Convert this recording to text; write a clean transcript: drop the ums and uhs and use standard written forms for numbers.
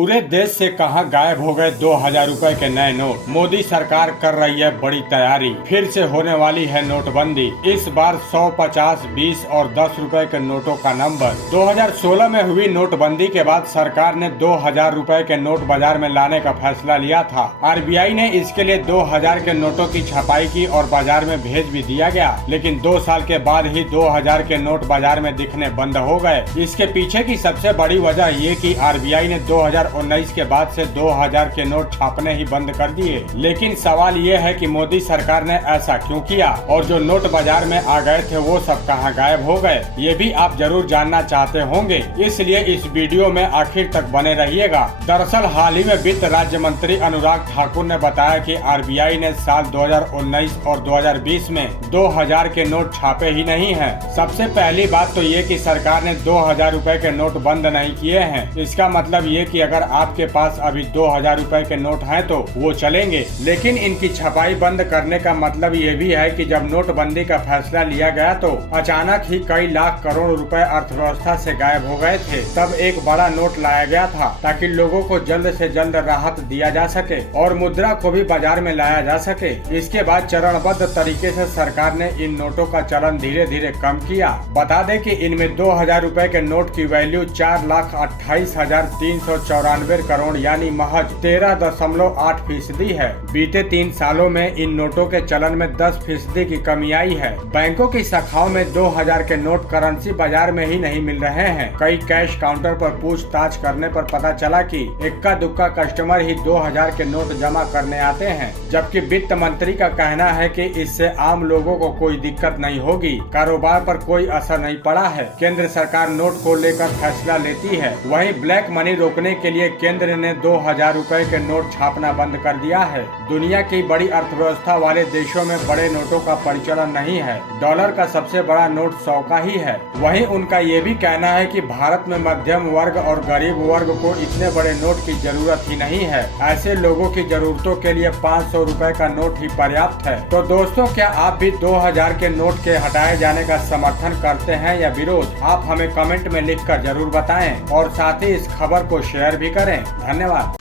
पूरे देश से कहां गायब हो गए 2000 रुपए के नए नोट। मोदी सरकार कर रही है बड़ी तैयारी, फिर से होने वाली है नोटबंदी। इस बार 100, 50, 20 और 10 रुपए के नोटों का नंबर। 2016 में हुई नोटबंदी के बाद सरकार ने 2000 रुपए के नोट बाजार में लाने का फैसला लिया था। आरबीआई ने इसके लिए 2000 के नोटों की छपाई की और बाजार में भेज भी दिया गया, लेकिन 2 साल के बाद ही 2000 के नोट बाजार में दिखने बंद हो गए। इसके पीछे की सबसे बड़ी वजह ये कि आरबीआई ने 2019 के बाद से 2000 के नोट छापने ही बंद कर दिए। लेकिन सवाल ये है कि मोदी सरकार ने ऐसा क्यों किया और जो नोट बाजार में आ गए थे वो सब कहां गायब हो गए, ये भी आप जरूर जानना चाहते होंगे, इसलिए इस वीडियो में आखिर तक बने रहिएगा। दरअसल हाल ही में वित्त राज्य मंत्री अनुराग ठाकुर ने बताया कि आरबीआई ने साल 2019 और 2020 में 2000 के नोट छापे ही नहीं हैं। सबसे पहली बात तो ये कि सरकार ने 2000 रुपए के नोट बंद नहीं किए हैं। इसका मतलब ये कि अगर आपके पास अभी 2000 रुपए के नोट हैं तो वो चलेंगे, लेकिन इनकी छपाई बंद करने का मतलब ये भी है कि जब नोटबंदी का फैसला लिया गया तो अचानक ही कई लाख करोड़ रुपए अर्थव्यवस्था से गायब हो गए थे। तब एक बड़ा नोट लाया गया था ताकि लोगों को जल्द से जल्द राहत दिया जा सके और मुद्रा को भी बाजार में लाया जा सके। इसके बाद चरणबद्ध तरीके से सरकार ने इन नोटों का चलन धीरे धीरे कम किया। बता दें कि इनमें 2000 रुपए के नोट की वैल्यू 4,28,394 करोड़ यानी महज 13.8% है। बीते 3 सालों में इन नोटों के चलन में 10% की कमी आई है। बैंकों की शाखाओं में 2000 के नोट करेंसी बाजार में ही नहीं मिल रहे हैं। कई कैश काउंटर पर पूछताछ करने पर पता चला कि इक्का दुक्का कस्टमर ही 2000 के नोट जमा करने आते हैं, जबकि वित्त मंत्री का कहना है कि इससे आम लोगों को कोई दिक्कत नहीं होगी, कारोबार पर कोई असर नहीं पड़ा है। केंद्र सरकार नोट को लेकर फैसला लेती है। वहीं ब्लैक मनी रोकने के लिए केंद्र ने 2000 रुपए के नोट छापना बंद कर दिया है। दुनिया की बड़ी अर्थव्यवस्था वाले देशों में बड़े नोटों का परिचालन नहीं है। डॉलर का सबसे बड़ा नोट 100 का ही है। वहीं उनका ये भी कहना है कि भारत में मध्यम वर्ग और गरीब वर्ग को इतने बड़े नोट की जरूरत ही नहीं है। ऐसे लोगों की जरूरतों के लिए 500 रुपए का नोट ही पर्याप्त है। तो दोस्तों, क्या आप भी 2000 के नोट के हटाए जाने का समर्थन करते हैं या विरोध? आप हमें कमेंट में लिखकर जरूर बताएं और साथ ही इस खबर को शेयर भी करें। धन्यवाद।